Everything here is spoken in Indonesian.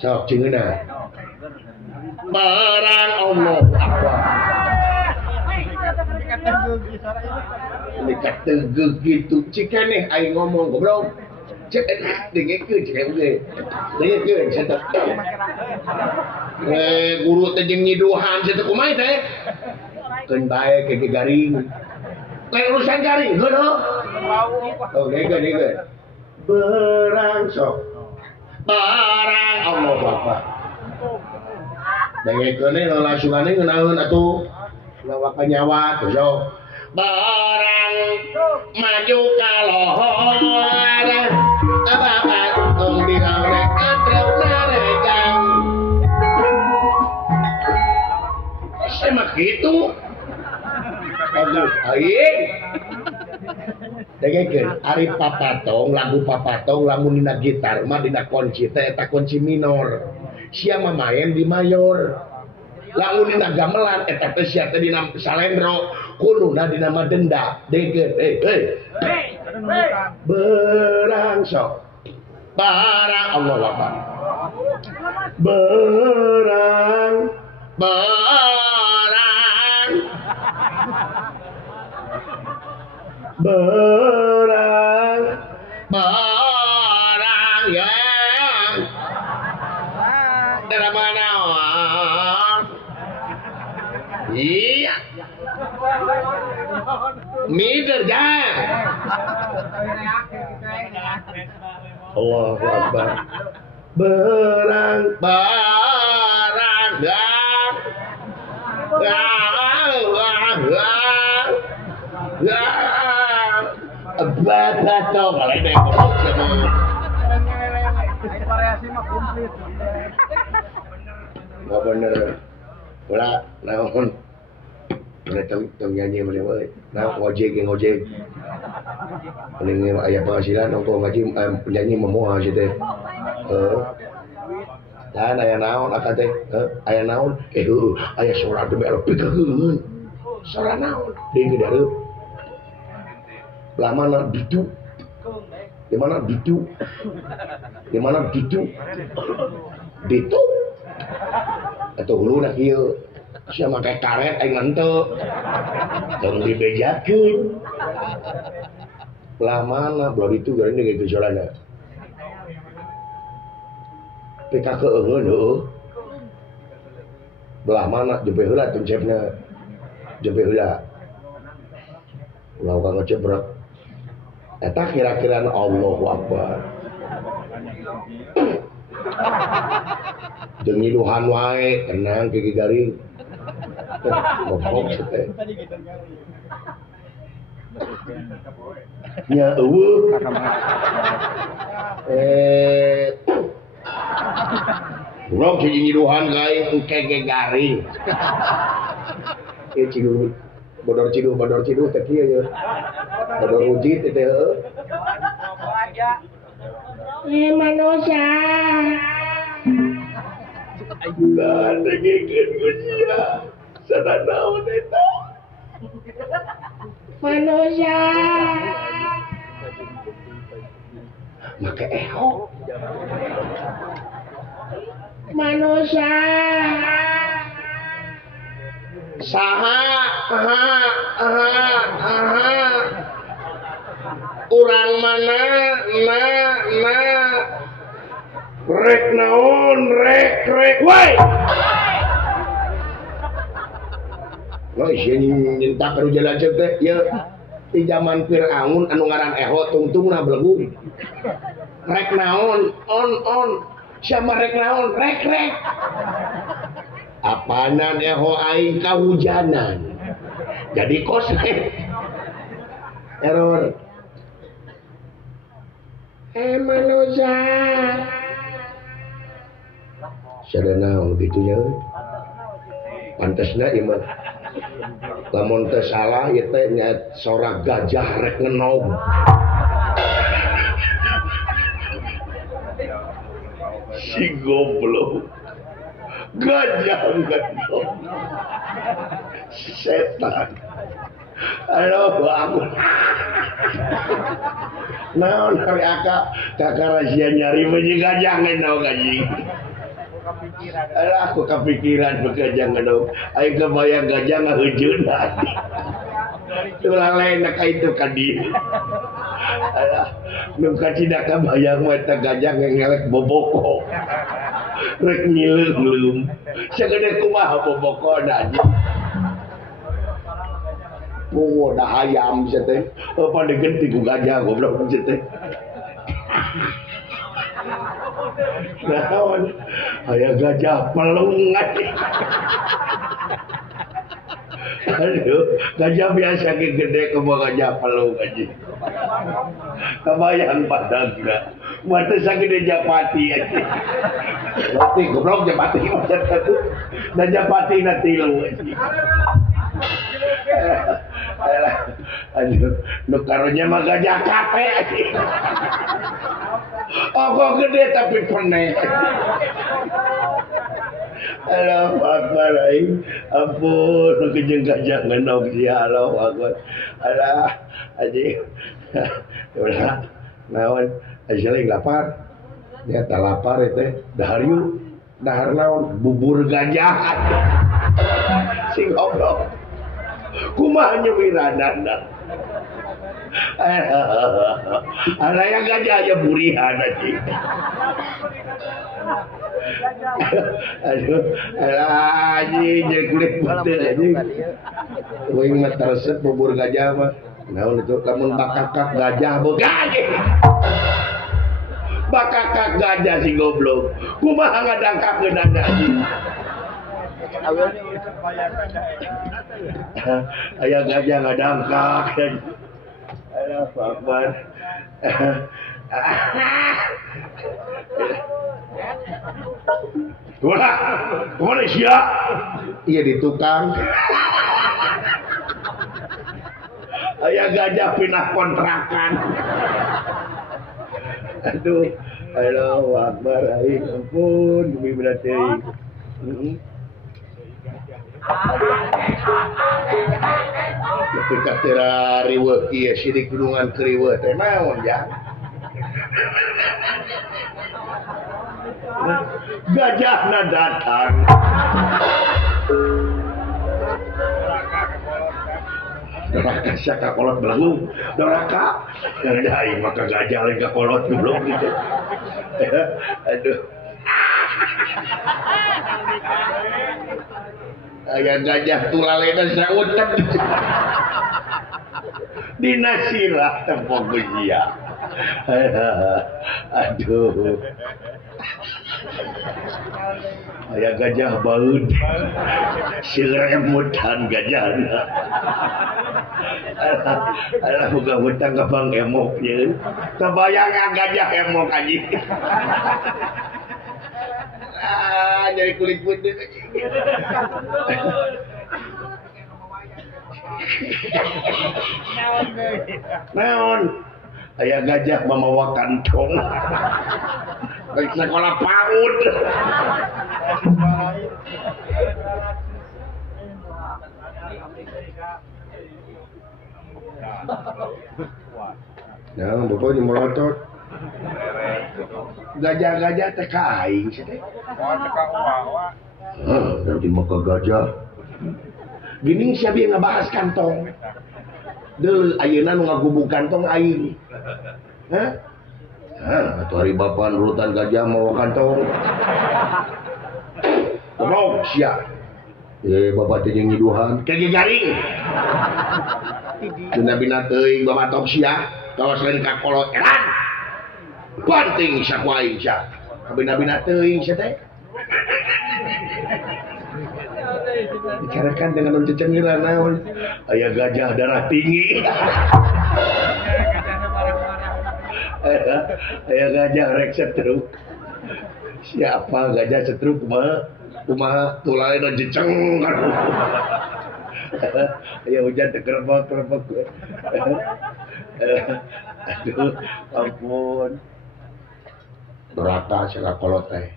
Sok cengeuna. Barang Allah Akbar. Dekat tegeg gitu. Cikane aing ngomong goblok. Cek dengekeun cek ge. Dengekeun cetak. Guru teh jeung nyiduhan cetak kumaha teh? Keun bae ke garing. Lain urusan garing, heuh. Oh, dengekeun. Berang sok. Barang Allah Akbar. Dengekeun lalasungane ngeunaheun atuh. Lawak nyawa tuh sok. Barang maju kalohor ababat tong digawe atrep naregang semak gitu aduh aing dengekeun ari papatong lagu papatong lamun dina gitar mah dina kunci teh eta kunci minor sia mah main di mayor lamun dina gamelan eta teh sia teh dina salendro kuluna dina mah denda degeun berang sok barang Allah Akbar berang berang berang berang ya dari mana iya mider jangan Allahu Akbar berang barang gang batatong kalau ini variasi mah komplit nggak bener ulah naon mana tong nyanyi mana wae nah ngojek ngojek ini aya penghasilan ongko ngaji penyanyi memoha sih teh dan aya naon akan teh aya naon aya suara teh belok pikeun suara naon deui dareup lamana bidu di mana bidu bidu atau huluna kieu sia make karet aing manteu tong dibejakeun lah mana belum itu gara ini gitu jalannya PKK heuh belah mana jempe heula tun cepna jempe heula ulah kanggo cebrek eta kira-kira Allahu Akbar jeung ngiluhan wae tenang gigi garing ngomong teh nya eueuh urang jadi ngiluhan gaing engke garing ieu cidu bodor cidu teh kieu ye bodor uji teh heuh manusia nah dengekeun sia sada naon eta manusia make eho manusia saha urang mana rek naon rek woi woi nyentak karo jalan teh ya di zaman Firaun anu ngaran Eho tungtungna belegu rek naon on siapa rek naon rek apanan Eho aing kahujanan jadi kosek error manusia sadana begitunya pantasna ieu mah lamun teu salah ieu teh nya sorak gajah rek ngenog si goblok gajah ngenog setan Aduh, aku. Naon hari akak kakak rahasia nyari meji gajah ngenau gaji. Aku kepikiran bekerja ngenau. Ayo kebayang gajah ngahujun. Tulang lain nak itu kadi. Nuka tidak kebayang mata gajah ngelek boboko. Rek ngileum. Segede kumaha boboko aja. Oh, dah ayam teh. Apa digenti ku gajah goblok teh. Naon? Aya gajah pelungat. Aduh, gajah biasa gede ke gajah pelung aja. Kebayang padangna. Mata sagede Japati aja. Roti goblok Japati macam tu. Dan Japati na tilu aja. Aduh, nu karunya mah gajah kape aja. Oh, kok gede tapi peneh. Alah, Akbar, ampun, kejeng gajah ngenok sia Allah Akbar. Alah, aji. Udah, naon, ajaling lapar. Dia tak lapar itu, dahar yuk. Dahar naon, bubur gajah. Sing goblok. Kumaha nyuwiranana. Ada yang gajah aja burihan aja. Aduh, aji jadi kulit betul aja. Wing mah resep bubur gajah mah. Naon itu kamu bakakak gajah boga. Bakakak gajah si goblok. Kumaha ngadangkakeun anda aja. Ayah gajah ngadangkak. Alah, Akbar. Wah, kemana sia? Iya di tukang. Ayah gajah pindah kontrakan. Aduh, Allahu Akbar. Ampun, demi berarti. Ketika tera riweuh ieu sidik gunungan kriweuh teh naon ya? Gajahna datang. Doraka sia kakolot belangung. Doraka. Aing maka gajah lain kakolot belum gitu. Aduh. Aya gajah tulalena sautet. Dina sirah tempok sia. Aduh. Aya gajah baud. Siremutan gajahna. Alah buka hutang ke Bang Emok ye. Kebayang gajah emok anjing. Jadi kulit putih aja. Naon? Aya gajah mamawa kantong. Baik sekolah PAUD. Nah, bapak ini melotot. Gajah-gajah teh ka aing sih teh. Oh, teh ka uwawa. Dari maka gajah. Gini siapa yang ngebahas kantong? Deu ayeuna nu ngagubung kantong aing. Hah? Atuh hari bapak nurutan gajah mau kantong. Goblok sia. Bapak teh jeung ngiduhan, kege garing. Tuna bina teuing bapak tok sia, kawas lain ka kolot eran. Banting sak wae sia. Kabina-bina teuing sia teh. Bicarakan dengan cencengiran naon. Aya gajah darah tinggi. Aya gajah rek setruk. Siapa gajah setruk mah? Kumaha tulalena jeceng kan. Aya hujan teh kerebak-kerebak. Aduh, ampun. Doraka sia kolot teh.